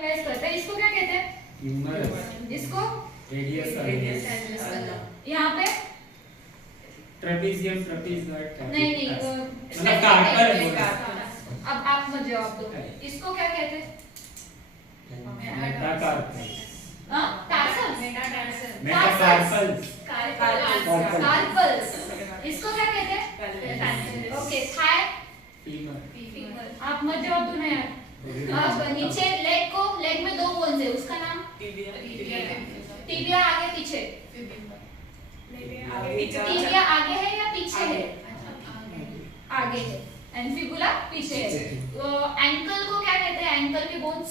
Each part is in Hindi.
डिवाइस करता है, इसको क्या कहते हैं? ह्यूमरस। इसको रेडियस। यहाँ पे ट्रेपेजियम, ट्रेपेजॉइड। नहीं मतलब कार्पल। अब आप मुझे जवाब दो, इसको क्या कहते हैं? मेटाकार्पल। हाँ, टार्सल। मेटाकार्पल्स। कार्पल्स। इसको क्या कहते हैं? Okay, thigh. फीमर। आप मत जवाब दो ना यार। अब नीचे लेग में 2 बोन्स है, उसका नाम? टिबिया आगे पीछे? टिबिया आगे है या पीछे है? आगे है। एंड फिबुला पीछे है। एंकल को क्या कहते हैं? एंकल के बोन्स?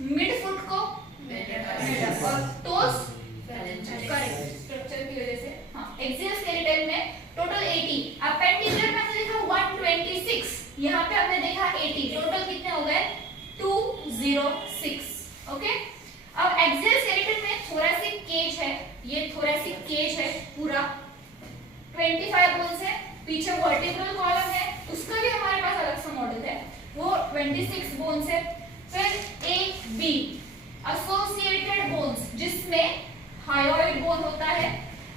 मिड फुट को? और टोस? करेक्ट, स्ट्रक्चर की वजह से। हाँ, एक्सियल स्केलेटन में टोटल 80, अपेंडिकुलर में हमने देखा 126, यहाँ पे हमने देखा 80, टोटल कितने हो गए? 206। ओके, अब एक्सियल स्केलेटन में थोरेसिक केज है, ये थोरेसिक केज है पूरा, 25 बोन्स है, पीछे वर्टिब्रल कॉलम है, उसका भी हमारे पास अलग सा मॉडल है, वो 26 बोन्स है। फिर ए बी एसोसिएटेड बोन्स, जिसमें हायोइड बोन होता है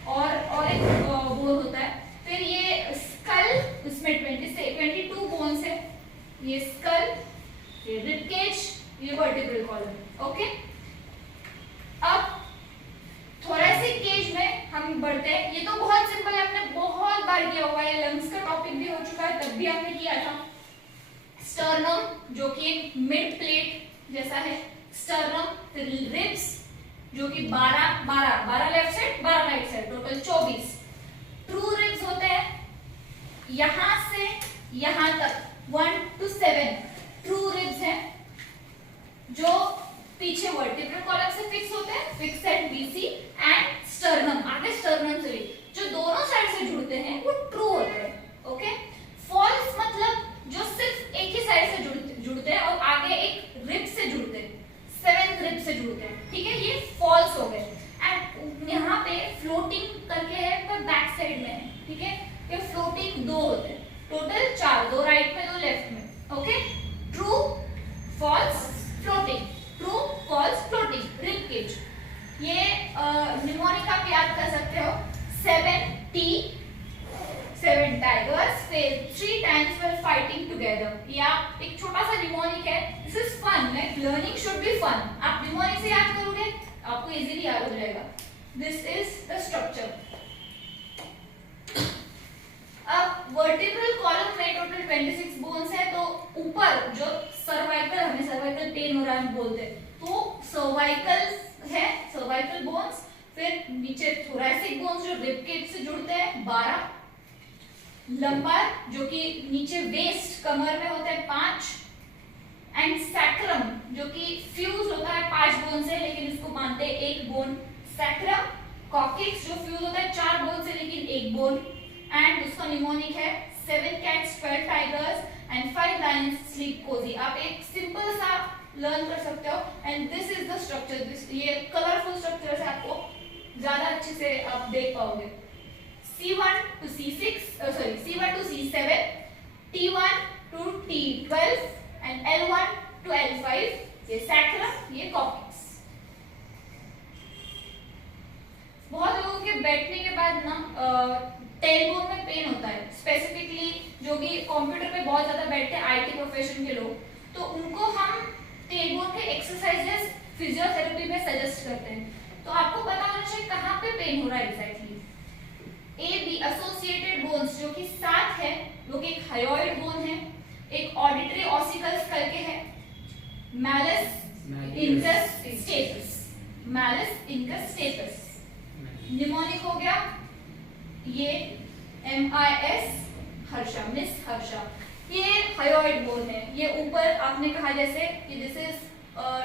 और एक बोन होता है। फिर ये स्कल, उसमें 22 बोन्स है, ये स्कल, ये रिब केज, ये वर्टिब्रल कॉलम। ओके, अब थोरेसिक केज में हम बढ़ते हैं। ये तो बहुत सिंपल है, हमने बहुत बार किया हुआ है, लंग्स का टॉपिक भी हो चुका है, तब भी हमने किया था। स्टर्नम जो कि एक मिड प्लेट जैसा है, स्टर्नम। फिर रिब्स जो कि 12 left side 12 right side, total 24 true ribs होते हैं। यहां से यहां तक 1 to 7 ट्रू रिब्स हैं, जो पीछे वर्टिब्रल कॉलम से फिक्स होते हैं, fix eight BC, and sternum आगे स्टर्नम से जो दोनों साइड से जुड़ते हैं वो ट्रू होते हैं। ओके, फॉल्स मतलब जो सिर्फ एक ही साइड से जुड़ते हैं और आगे एक रिब से जुड़ते हैं, 7th रिब से जुड़ते हैं, ठीक है, ये फॉल्स हो गए। एंड यहाँ पे फ्लोटिंग करके है पर बैक साइड में है, ठीक है, ये फ्लोटिंग 2 होते हैं, टोटल 4, 2 राइट में 2 लेफ्ट में। Okay, true, false, floating, true, false, floating, rib cage. ये निमोनिक आप याद कर सकते हो, 7 tigers failed 3 times while fighting together। या एक छोटा सा निमोनिक है, this is fun, like learning should be fun. आप निमोनिक से याद करोगे आपको इजीली याद हो जाएगा। This is the structure. अब वर्टिब्रल कॉलम में टोटल 26 बोन्स है, तो ऊपर जो सर्वाइकल, हमें सर्वाइकल पेन हो रहा है बोलते हैं, तो सर्वाइकल है, सर्वाइकल बोन्स। फिर नीचे थोरेसिक बोन्स जो रिब केज से जुड़ते हैं 12, लंबार जो कि नीचे वेस्ट कमर में होता है 5, एंड सैक्रम जो कि फ्यूज होता है 5 बोन से, लेकिन इसको मानते हैं 1 बोन सैक्रम। कॉकिक्स जो फ्यूज होता है 4 बोन से लेकिन 1 बोन, एंड उसका निमोनिक है 7 cats 12 tigers and 5 lions sleep cozy। आप एक सिंपल सा लर्न कर सकते हो, and this is the structure. This ये कलरफुल स्ट्रक्चर से आपको ज्यादा अच्छे से आप देख पाओगे। C1 to C6, C1 to C7, T1 to T12 and L1 to L5, ये सैक्रम, ये कॉकिक्स। बहुत लोगों के बैठने के बाद ना टेलबोन में पेन होता है, स्पेसिफिकली जो कि कंप्यूटर पे बहुत ज्यादा बैठते हैं आईटी प्रोफेशन के लोग, तो उनको हम टेलबोन के एक्सरसाइजेस फिजियोथेरेपी में सजेस्ट करते हैं। तो आपको पता होना चाहिए कहाँ पे पेन हो रहा है exactly. A be associated bones जो कि 7 है, वो कि एक हायोइड बोन है, एक ऑडिटरी ऑसिकल्स करके है, malleus incus status, malleus incus status. Mnemonic हो गया ये MIS हर्षा, मिस हर्षा, ये हायोइड बोन है। ये ऊपर आपने कहा जैसे कि this is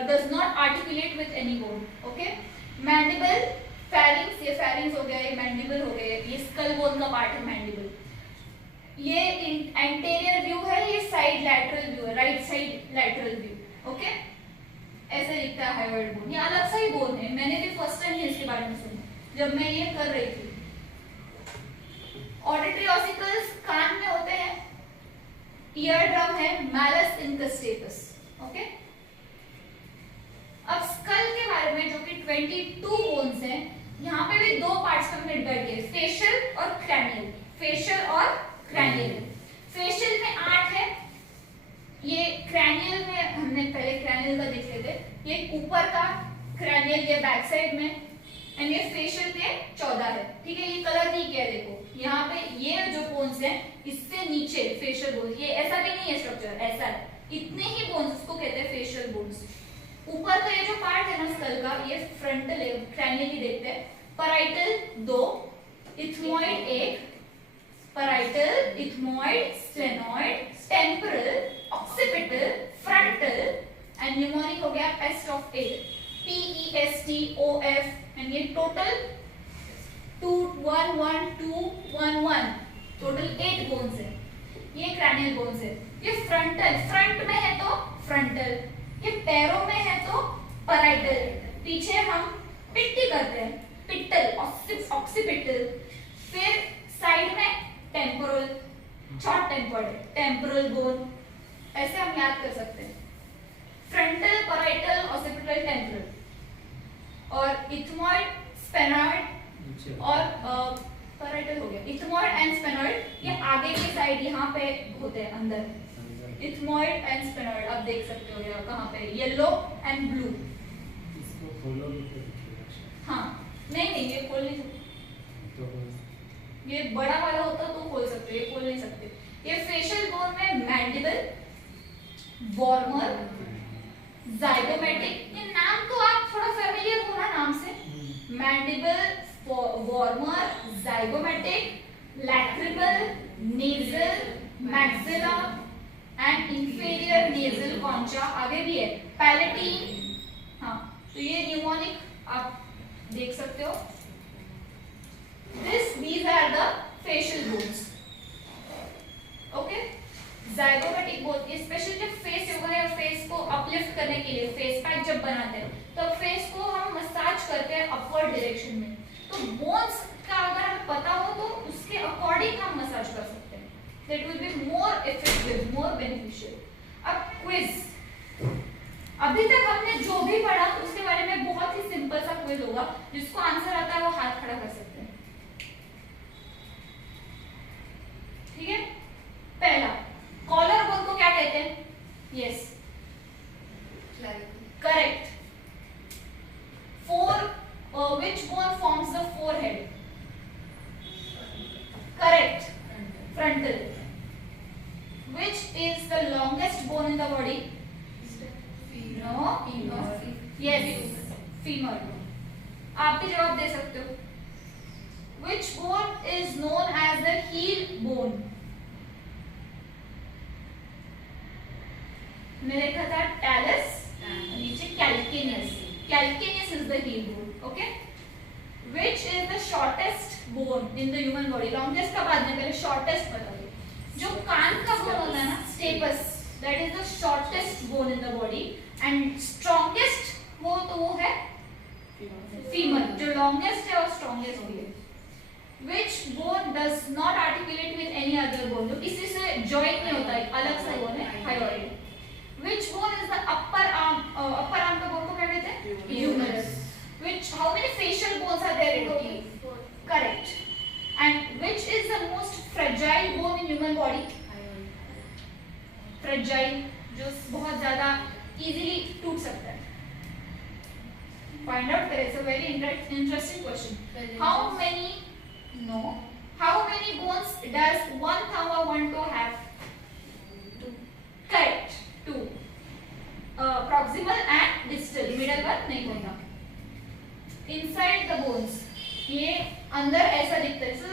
does not articulate with any bone. Okay, mandible, pharynx, ये फेरिंग्स हो गया, ये मैंडिबल हो गया, ये स्कल बोन का पार्ट है मैंडिबल। ये एंटीरियर व्यू है, ये साइड लैटरल व्यू है, right side lateral view. Okay, ऐसे दिखता है हायोइड बोन, ये अलग सा ही बोन है, मैंने भी फर्स्ट टाइम इसके बारे में सुना जब मैं ये कर रही थी। ऑडिटरी ऑसिकल्स कान में होते हैं, ईयर ड्रम है, मैलस इंकस स्टेटस। ओके। अब स्कल के बारे में, जो कि 22 बोन्स हैं, यहाँ पे भी दो पार्ट्स में डिवाइड किए, फेशियल और क्रैनियल। फेशियल और क्रैनियल। फेशियल में 8 है, ये क्रैनियल में हमने पहले क्रैनियल का देख लेते थे, ये ऊपर का क्रैनियल ये बैक साइड में, एंड ये फेशियल के 14 है, ठीक है। ये कलर नहीं किया, देखो यहाँ पे ये जो बोन्स हैं इससे नीचे फेशियल बोन्स, ये ऐसा भी नहीं है स्ट्रक्चर, ऐसा है, इतने ही बोन्स उसको कहते हैं फेशियल बोन्स। ऊपर का ये जो पार्ट है ना स्कल का, ये फ्रंटल है, क्रैनियल ही देखते हैं। Parietal 2, ethmoid 1, parietal, ethmoid, sphenoid, temporal, occipital, frontal, and mnemonic हो गया पेस्ट ऑफ 8, PESTOF, एंड ये टोटल 2 1 1 2 1 1, टोटल 8 बोन्स है। ये क्रैनियल बोन्स है। ये फ्रंटल, फ्रंट में है तो फ्रंटल, ये पैरों में है तो पैराइटल, पीछे हम पिट्टी करते हैं, पिट्टल, ऑक्सीपिटल, फिर साइड में temporal, short tempered, temporal bone, ऐसे हम याद कर सकते हैं। फ्रंटल, पैराइटल, ऑक्सीपिटल, टेम्पोरल, और इथमॉइड, स्पेनॉइड और पैराइटल हो गया। इथमॉइड एंड स्पेनॉइड ये आगे की साइड यहाँ पे होते हैं, अंदर। इथमॉइड एंड स्पेनॉइड आप देख सकते हो यहाँ कहाँ पे, येलो एंड ब्लू। इसको खोलोगे तो दिखेगा। हाँ, नहीं ये खोल नहीं सकते, तो ये बड़ा वाला होता तो खोल सकते, ये खोल नहीं सकते। ये फेशियल बोन में मैंडिबल, वॉर्मर, जाइगोमेटिक, ये नाम तो आप थोड़ा फेमिलियर हो ना नाम से, mandible, warmer, zygomatic, lacrimal, nasal, maxilla and inferior nasal कॉन्चा, आगे भी है पैलेटीन। हाँ, तो ये न्यूमोनिक आप देख सकते हो। these are the facial bones, okay। Zygomatic bone specially जब फेस होगा या फेस को अपलिफ्ट करने के लिए फेस पैक जब बनाते हैं तो फेस को हम मसाज करते हैं अपवर्ड डायरेक्शन में, तो बोन्स का अगर हमें पता हो तो उसके अकॉर्डिंग हम मसाज कर सकते हैं, that will be more effective, more beneficial. अब क्विज, अभी तक हमने जो भी पढ़ा उसके बारे में बहुत ही सिंपल सा क्विज होगा, जिसको आंसर आता है वो हाथ खड़ा कर सकते हैं, ठीक है। पहला, कॉलर बोन को क्या कहते हैं? Yes, correct. Which bone forms the forehead? Correct, frontal. Which is the longest bone in the body? No, yes, femur. आप भी जवाब दे सकते हो। Which bone is known as the heel bone? मैंने देखा था talus, नीचे calcaneus. Calcaneus is the heel bone. Okay. Which is the shortest bone in the human body? Longest का बाद में, पहले shortest बताइए। जो कान का bone होता है ना, stapes, that is the shortest bone in the body, and strongest वो है femur, जो longest है और strongest भी है। Which bone does not articulate with any other bone? जो किसी से join नहीं होता है, अलग सा bone है, hyoid। Which bone is the upper arm का bone को क्या कहते हैं? Humerus। Which, how many facial bones are there in total? Correct. And which is the most fragile bone in human body? Fragile, जो बहुत ज़्यादा easily टूट सकता है। Find out करें, it's a very interesting question. How many? No. How many bones does one thumb or one toe have? Correct. 2. Proximal and distal, middle one नहीं होगा। Inside the bones, ये अंदर ऐसा दिखता है, so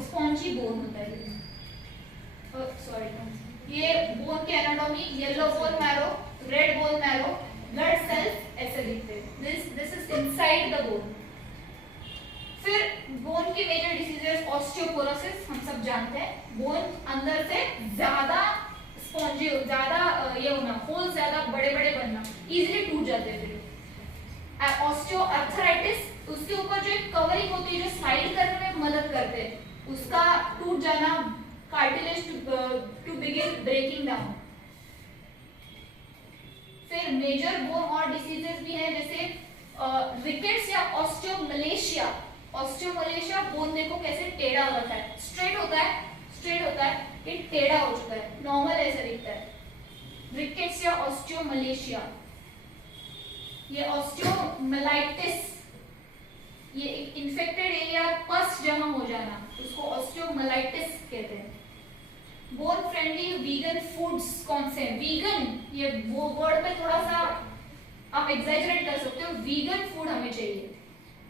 spongy bone होता है। Sorry, ये bone की anatomy, yellow bone marrow, red bone marrow, blood cells ऐसे दिखते हैं। This is inside the bone। फिर bone की major diseases, osteoporosis हम सब जानते हैं, bone अंदर से ज़्यादा स्पॉन्जी, ज़्यादा ये होना, होल ज़्यादा बड़े बड़े बनना, इजीली टूट जाते हैं। फिर ऑस्टियोआर्थराइटिस, उसके ऊपर जो एक कवरिंग होती है जो स्लाइड करने में मदद करते हैं, उसका टूट जाना, cartilage to begin breaking down. फिर मेजर बोन और डिसीजेस भी है, जैसे रिकेट्स या ऑस्टियोमलेशिया। ऑस्टियोमलेशिया बोन देखो कैसे टेढ़ा हो रखा है, स्ट्रेट होता है, ये टेढ़ा हो चुका है, नॉर्मल ऐसा दिखता है। रिकेट्स या ऑस्टियोमलेशिया, ये ऑस्टियोमलाइटिस, ये एक इन्फेक्टेड एरिया पस जमा हो जाना, उसको ऑस्टियोमलाइटिस कहते हैं। बोन फ्रेंडली वीगन फूड्स कौन से हैं? वीगन, ये वो वर्ड पे थोड़ा सा आप एग्जैजरेट कर सकते हो, वीगन फूड हमें चाहिए।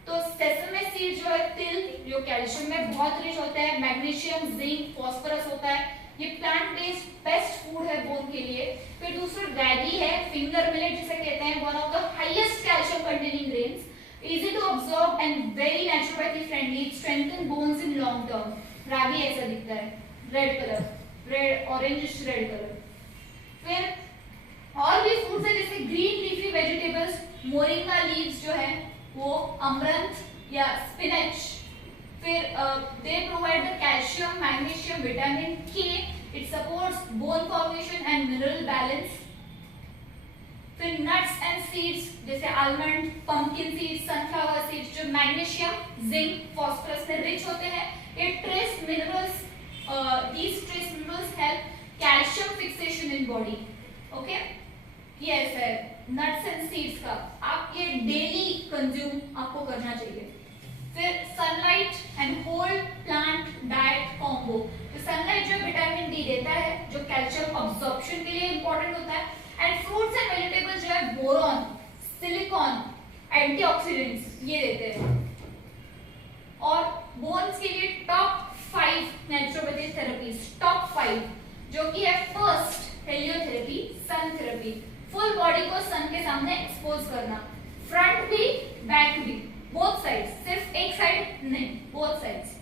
तो सेसमे सीड जो है, तिल, जो कैल्शियम में बहुत रिच होता है, मैग्नीशियम, जिंक, फास्फोरस होता है, ये प्लांट बेस्ड बेस्ट फूड है बोन के लिए। फिर दूसरा रैगी है, फिंगर मिलेट जिसे कहते हैं, one of the highest calcium containing grains, easy to absorb and very naturopathy friendly, it strengthen bones in long term। Ragi ऐसा दिखता है, red colour, red orangish red colour. फिर और भी फूड्स है जैसे green leafy vegetables, moringa leaves जो है वो, अमरंथ या स्पिनच। फिर they provide the calcium, magnesium, vitamin K, it supports bone formation and mineral balance. फिर नट्स एंड सीड्स जैसे almond, pumpkin seeds, sunflower seeds, जो मैग्नीशियम, जिंक, फास्फोरस से रिच होते हैं। ये trace minerals, these trace minerals help calcium fixation in body। Okay, ये ऐसा है नट्स एंड सीड्स का, आप ये डेली कंज्यूम आपको करना चाहिए। फिर sunlight and whole plant diet combo, तो सनलाइट जो विटामिन डी देता है, जो कैल्शियम अब्सॉर्प्शन के लिए इंपॉर्टेंट होता है, एंड फ्रूट्स एंड वेजिटेबल्स जो है बोरॉन, सिलिकॉन, एंटीऑक्सीडेंट्स ये देते हैं। और बोन्स के लिए टॉप 5 नेचुरोपैथी थेरेपीज, टॉप 5 जो कि है फर्स्ट हेलियोथेरेपी, सन थेरेपी, फुल बॉडी को सन के सामने एक्सपोज करना, फ्रंट भी बैक भी, बोथ साइड्स, सिर्फ एक साइड नहीं, बोथ साइड्स।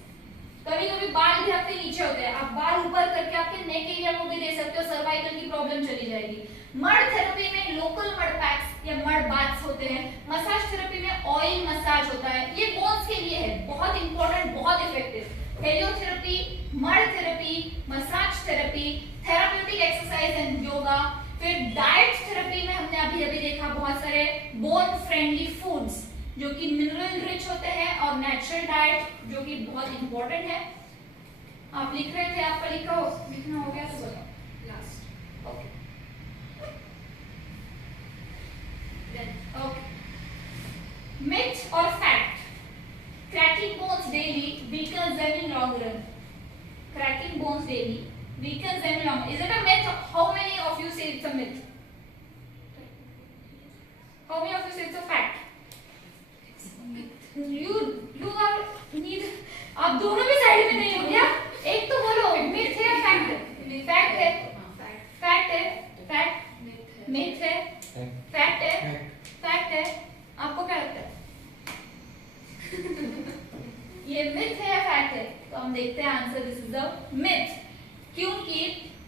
कभी कभी बाल भी आपके नीचे होते हैं, आप बाल ऊपर करके आपके नेक एरिया को भी दे सकते हो, सर्वाइकल की प्रॉब्लम चली जाएगी। मड थेरेपी में लोकल मड पैक्स या मड बाथ्स होते हैं, मसाज थेरेपी में ऑयल मसाज होता है, ये बोन्स के लिए है, बहुत इंपॉर्टेंट, बहुत effective. Heliotherapy, mud therapy, massage therapy, therapeutic exercise and yoga. फिर डाइट थेरेपी में हमने अभी अभी देखा बहुत सारे बोन फ्रेंडली फूड्स जो कि मिनरल रिच होते हैं, और नेचुरल डाइट जो कि बहुत इंपॉर्टेंट है। आप लिख रहे थे, आपका लिखा हो, लिखना हो गया तो बताओ लास्ट। ओके ओके, मिथ और fact. Cracking bones daily weakens them in long run. Cracking bones daily weakens them in long run. Is it a myth? How many of you say it's a myth? How many of you say it's a fact? It's a myth. You are need. आप दोनों भी साइड में नहीं हो क्या? एक तो बोलो myth है या fact है? Fact है. Fact है. Fact. Myth है. Fact है. Fact है. आपको क्या लगता है? ये मिथ है या फैक्ट है? तो हम देखते हैं answer. This is the myth, क्योंकि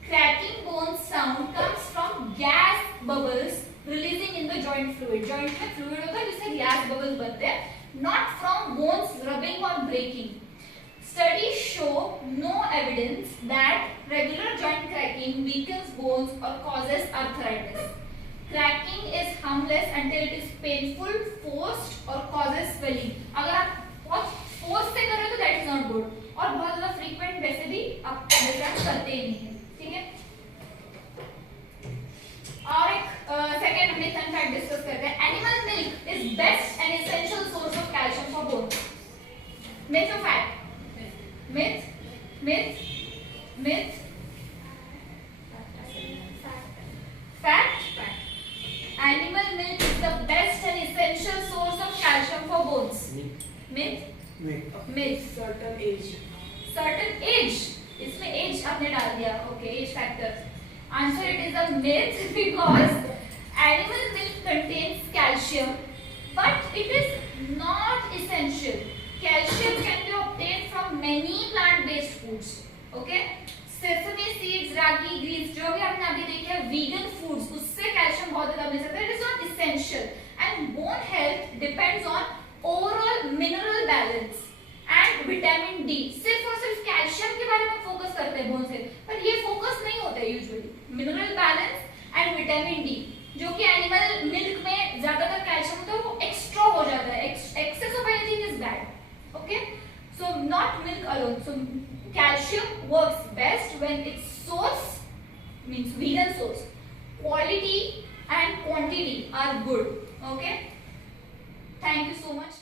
cracking bone sound comes from gas bubbles releasing in the joint fluid. Joint में फ्लूइड होता है जिससे गैस बबल्स बनते हैं, नॉट फ्रॉम बोन्स रबिंग और breaking. Studies show no evidence that regular joint cracking weakens bones or causes arthritis. Cracking is harmless until it is painful, forced or causes swelling. अगर आप बहुत फोर्स से कर रहे हो तो that is not good, और बहुत ज़्यादा frequent वैसे भी आप करते ही नहीं हैं, ठीक है। और एक second myth and fact discuss करते हैं। Animal milk is best and essential source of calcium for bone. Myth और fact? Myth, myth, myth, fact. Animal milk is the best and essential source of calcium for bones. Myth? Myth. Certain age. Certain age. इसमें age आपने डाल दिया. Okay, age factor. Answer, it is a myth because animal milk contains calcium, but it is not essential. Calcium can be obtained from many plant-based foods. Okay? Sesame seeds, ragi, greens, जो भी आपने अभी देखे vegan foods, उससे कैल्शियम बहुत ज़्यादा मिल सकता है. It is not essential, and bone health depends on overall mineral balance and vitamin D. सिर्फ और सिर्फ कैल्शियम के बारे में फोकस करते हैं बोन से, पर ये फोकस नहीं होता है usually. Mineral balance and vitamin D जो कि एनिमल मिल्क में ज्यादातर कैल्शियम होता है वो एक्स्ट्रा हो जाता है. Excess of anything is bad. Okay, so not milk alone. So calcium works best when its source means vegan source, quality and quantity are good. Okay, thank you so much.